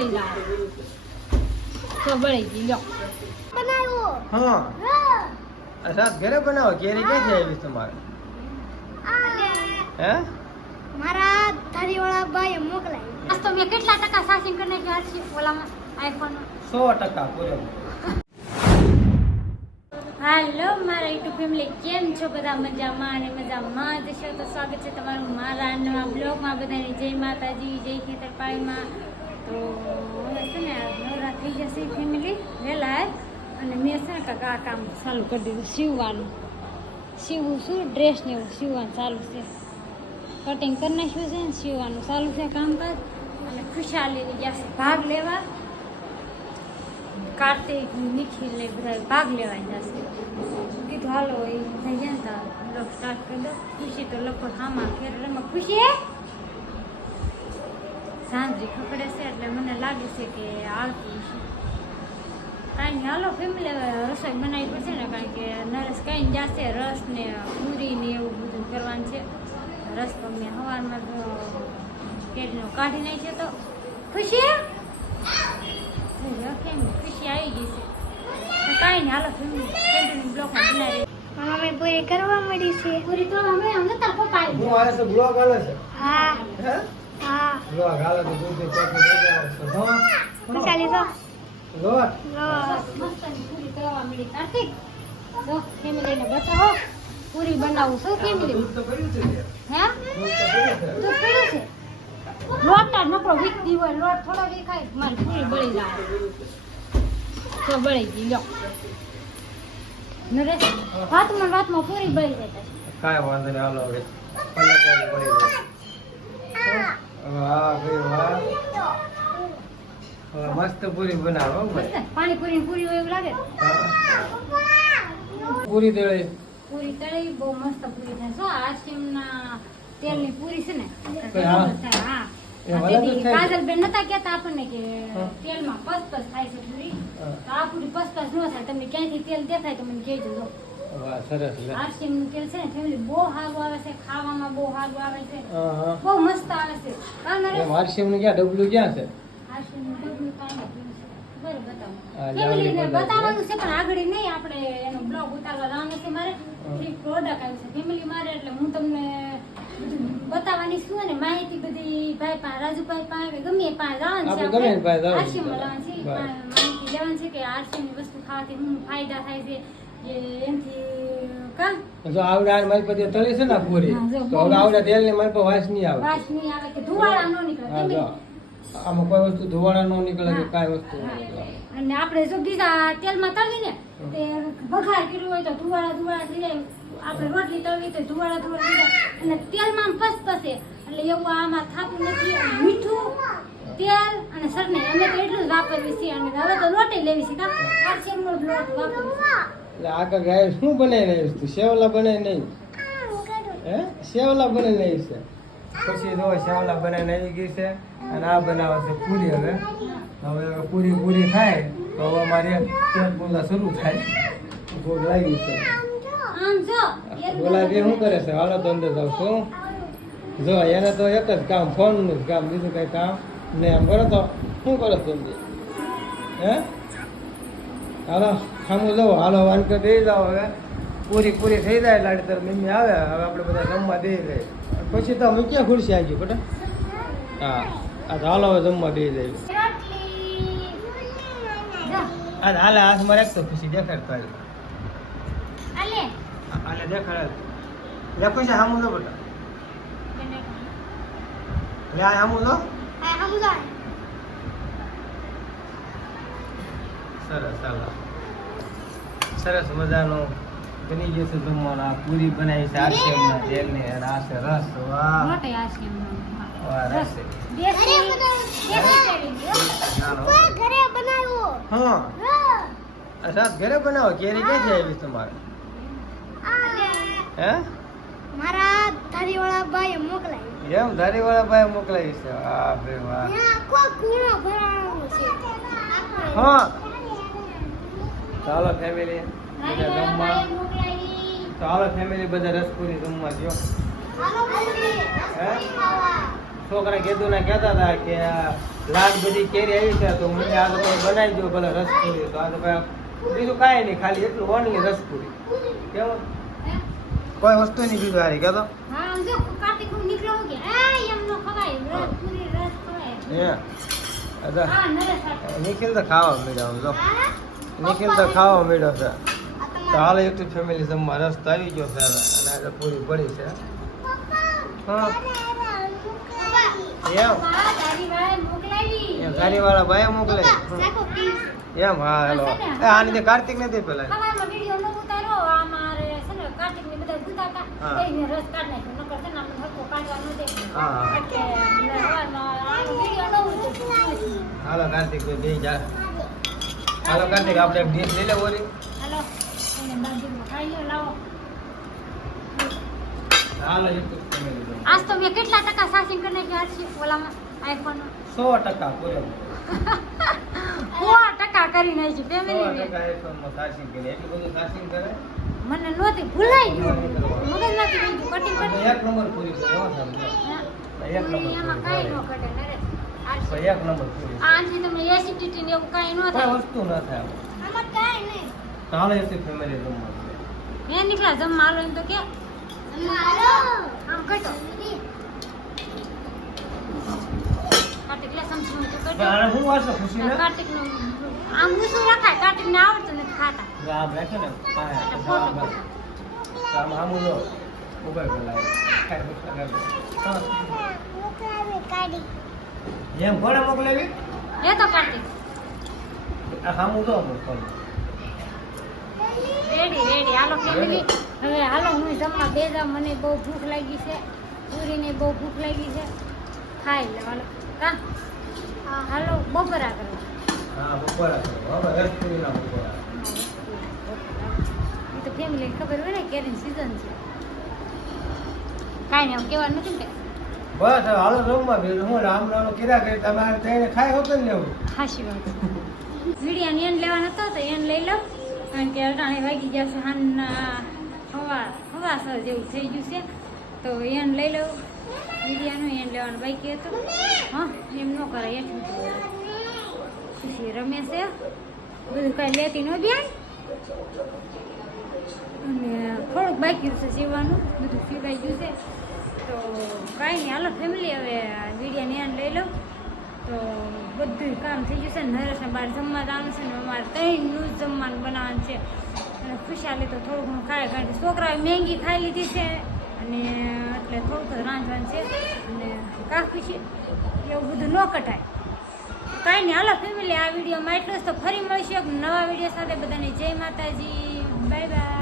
બળી જાય તો બળી ગઈ લો બનાવ્યો હા. હા ઘરે બનાવો કેરી છે આવી તમારે? હે. મારા ધારીવાળા ભાઈએ મોકલાવી આજ તો મેં કેટલા ટકા સાસિંગ કરીને ગયા છે ઓલામાં આઈફોન સો ટકા પૂરે. હાલો મારા યુટ્યુબ ફેમિલી કેમ છો બધા? મજામાં અને મજામાં જ છો? તો સ્વાગત છે તમારું મારા નવા બ્લોગમાં બધાની. જય માતાજી જય ખેતરપાળીમાં. તો હવે છે ને નવરા થઈ જશે ફેમિલી વહેલા અને મેં છે ને કાંઈક આ કામ ચાલુ કરી દીધું, સીવવાનું. સીવું શું ડ્રેસ ને એવું સીવવાનું ચાલુ છે. કટિંગ કરી નાખ્યું છે ને, સીવવાનું ચાલુ છે કામકાજ. અને ખુશાલી ગયા ભાગ લેવા. કાર્તિક, નિખિલ ને બધા ભાગ લેવા જશે કીધું, હાલો એ થઈ જાય ને તો સ્ટાર્ટ કરી દો. ખુશી તો લોકો હામાં ખેર રમે ખુશી સાંજરી ખકડે છે એટલે મને લાગે છે કે આવતી છે. કાંઈ નહીં હાલો ફેમિલી રસોઈ બનાવી પડશે ને કારણ કે નરેશ કઈ જશે રસ ને પૂરી ને એવું બધું કરવાનું છે. રસ તો મેં સવારમાં કેરીનો કાઢી નાખ્યો તો ખુશી ખુશી આવી ગઈ છે. તો કાંઈ ને હાલો ફેમિલી બ્લોકમાં બનાવી મમ્મી પૂરી કરવા મળી છે. પૂરી તો અમે અમે તરફ પપ્પા હું આવે છે બ્લોગ હાલે છે? હા? છે પૂરી બનાવું શું ફેમિલી દૂધ છે હે. દૂધ તો પડ્યું છે તો પડ્યું છે લોટ જ નકરો વીકતી હોય લોટ થોડો વીખાય મારી પૂરી બળી જાય તો બળી ગઈ લો નરેશ પૂરી બળી જાય કાંઈ વાંધો નહીં હાલો હવે પલટવાની બળી જાય વાહ ભાઈ વાહ. મસ્ત પૂરી બનાવો પાણી પૂરી પૂરી હોય એવું લાગે? પૂરી દળે પૂરી તળી બહુ મસ્ત પૂરી થાય શું આશીમના તેલની પૂરી છે ને? કાજલ હા? છે. કાજલબેન નતા કેતા આપણને કે. તેલમાં પસપસ થાય છે પૂરી. તો આ પૂરી પસપસ ન થાય. તમને ક્યાંયથી તેલ દેખાય તો મને કહેજો વાહ સરસ લે. આરસીએમનું તેલ છે ને ફેમિલી બહુ સારું આવે છે ખાવામાં બહુ સારું આવે છે. હા હા બહુ મસ્ત આવે છે. કા નરેશ? એમ આરસીએમ ક્યાં ડબલું ક્યાં છે? આરસીએમનું ડબલું કાંઈ નથી. બરાબર બતાવો. ફેમિલીને બતાવવાનું છે પણ આગળ નહીં આપણે એનો બ્લોગ ઉતારવા જવાનું છે મારે. ફ્રી પ્રોડક્ટ આવી છે ફેમિલી મારે એટલે હું તમને બતાવવાની છું અને માહિતી બધી ભાઈ પા રાજુભાઈ પાસે ગમે પાસે જવાનું છે આપણે ગમે પાસે જવાનું છે. માહિતી લેવાની છે કે આરસીએમની વસ્તુ ખાવાથી શું ફાયદા થાય છે જો આવડે આ મારી પાસે તળી છે ને પૂરી. તો હવે. તેલ ને મારી પાસે વાસ નહીં આવે. વાસ નહીં આવે કે ધુવાળા ન નીકળે. હા જો. ફેમિલી આમાં કોઈ વસ્તુ ધુવાળા નો નીકળે કે. વસ્તુ ન અને આપણે જો બીજા તેલમાં તળીને તે વઘાર કર્યું હોય તો ધુવાળા ધુવાળા થઈ જાય. આપણે રોટલી તળવી તો ધુવાળા ધુવાળા થઈ જાય. અને તેલમાં ફસફસે એટલે એવું આમાં થતું નથી. મીઠું તેલ અને સરને અમે તો એટલું જ વાપરવી છીએ. અને હવે તો લોટી લેવી છે. કા? આ જ લોટ વાપરવી એટલે આગળ ગાય શું બનાવીને રહી તું સેવલા બનાવી નહીં. હે? સેવલા બનાવીને આવી છે. પછી જો સેવલા બનાવીને આવી ગઈ છે અને આ બનાવે છે પૂરી હવે. હવે પૂરી પૂરી થાય, તો હવે મારે તેલ બોલા શરૂ થાય. ભૂખ લાગી છે. આમ બોલા શું કરે છે? હાલો અંદર જાઉં છું. જો એને તો એક જ કામ, ફોનનું જ કામ, બીજું કઈ કામ ને આમ કરો તો. શું કરો છો હે? હાલો. સામું જાઓ હાલો વાનકો દઈ જાઓ હવે. પૂરી પૂરી થઈ જાય લાડી તાર મમ્મી આવે હવે આપણે બધા જમવા દઈ જાય. પછી તો અમે ક્યાં ખુરશી આવી ગયું બેટા હા આ હાલો હવે જમવા દઈ જાય. આ હાલે હાથ મારે તો ખુશી દેખાડ પાડી હાલે દેખાડ લે ખુશી સામું બેટા. લે આ સામું લો. સરસ ચાલો સરસ મજાનો બની જશે છે જમવાનું. આ પૂરી બનાવી છે આરસીએમના તેલની અને આ છે રસ. વાહ. લોટે આરસીએમનો. વાહ રસ છે. ઘરે બનાવ્યો. હા હા. ઘરે બનાવો? કેરી ક્યાંથી આવી તમારે? હે. મારા ધારીવાળા ભાઈએ મોકલાવી એમ? ધારીવાળા ભાઈ મોકલાવી છે? વાહ ભાઈ વાહ. આખો કૂણો ભરાવાનો છે. હા. ચાલો ફેમિલી બધા જમવા ચાલો ફેમિલી બધા રસપુરી જમવા ગયો. છોકરા કીધું ને કહેતા હતા કે લાગ બધી કેરી આવી છે તો મને આ લોકો બનાવી દો ભલે રસપુરી. તો આ તો બીજું કાંઈ નહીં ખાલી એટલું ઓનલી રસપુરી. કેવું? કોઈ વસ્તુ નહીં બીજું હારી કહેતો. નિખિલ તો ખાવા મળ્યો જો. નિખિલ તો ખાવા મળ્યો છે. તો હાલ એકટી ફેમિલી જમવા રસ રસ્તો આવી ગયો છે અને આજે પૂરી પડી છે. એમ. પપ્પા, તારી ભાઈ મોકલે. એમ હા હેલો. આની જે કાર્તિક નથી પેલા. હાલો કાર્તિક બે જા. હાલો કાર્તિક આપણે એક ડીશ લઈ લેવો. રે હાલો ફેમિલી. આજ તો મેં કેટલા ટકા સાસિંગ કરી નાખ્યા હશે ઓલામાં આઈફોન સો ટકા પૂરો સો ટકા કરી નાખી સો ટકા આઈફોનમાં સાર્સિંગ કરે. એટલું બધું સાર્સિંગ કરે? મને નહોતી ભૂલાઈ ગયું. મગજ નથી કટિંગ કરી એક નંબર પૂરી કરી એક નંબર એમાં કાંઈ ન ઘટે નરેશ. તો આ એક નંબર પૂરી આનાથી તમને એસિડિટી ને એવું કાંઈ ન કોઈ થાય વસ્તુ ન થાય આમાં. આમાં કાંઈ નહીં. તો હાલો એકટી ફેમિલી જમવા મેં નીકળ્યા જમવા આલો એમ તો કે મારો. આમ કટો કાર્તિક લે સમજી હું તો પણ કટો આને શું વાંચો ખુશી ને કાર્તિકનું આમ ઊંચું રખાય કાર્તિક ને આવડતું નથી ખાતા જો આમ રાખે ને પાય એટલે તો ફોટો આમ બસ. તો આમ આમ જો મોબાઈલ પર લાગે કાંઈ પૂછતા કાંઈ. હા. મોકલાવી કાઢી. એમ કોને મોકલેવી એ તો કાર્તિક આ સામું જો આમ ફોન. Ready ready. હાલો ફેમિલી હવે હાલો હું જમવા બે જાઉં. મને બહુ ભૂખ લાગી છે. પૂરીને બહુ ભૂખ લાગી છે. ખાઈ લે હાલો. કા? હા, હાલો બપોરા કરો હા બપોરા કરો. હવે રસપુરીના બપોરા. એ તો ફેમિલી ખબર હોય ને કેરીની સિઝન છે. કાંઈ નહીં કહેવાનું નથી ને બસ હાલો રૂમમાં બીજું હું રામ રામ કીધા કરી તમારે તેને ખાઈ હોતો ને લેવું. ખાસી વાત. વીડિયાની એન લેવાનો હતો તો એન લઈ લઉં કારણ કે અટાણે વાગી ગયા છે હાન હવા હવા સર જેવું થઈ ગયું છે. તો એન લઈ લઉં વીડિયાનું એન લેવાનું બાકી હતું. હા, એમ ન કરાય એટલું ખુશી રમે છે. બધું કાંઈ લેતી ન બેન અને થોડુંક બાકી છે જીવવાનું. બધું પીવાઈ ગયું છે. તો કાંઈ નહીં. હાલો ફેમિલી હવે વિડીયા નિયાન લઈ લઉં તો બધું કામ થઈ છે ને નરેશને બહાર જમવા જવાનું છે ને અમારે ત્રણનું જ જમવાનું બનાવવાનું છે. અને ખુશાલી તો થોડું ઘણું ખાય, કારણ કે છોકરાએ મેંગી ખાઈ લીધી છે. અને એટલે થોડુંક જ રાંધવાનું છે. અને કાફી છે. એવું બધું ન કટાય. કાંઈ નહીં. હાલો ફેમિલી આ વિડીયોમાં એટલું જ. તો ફરી મળીશું નવા વીડિયો સાથે. બધાને જય માતાજી. Bye bye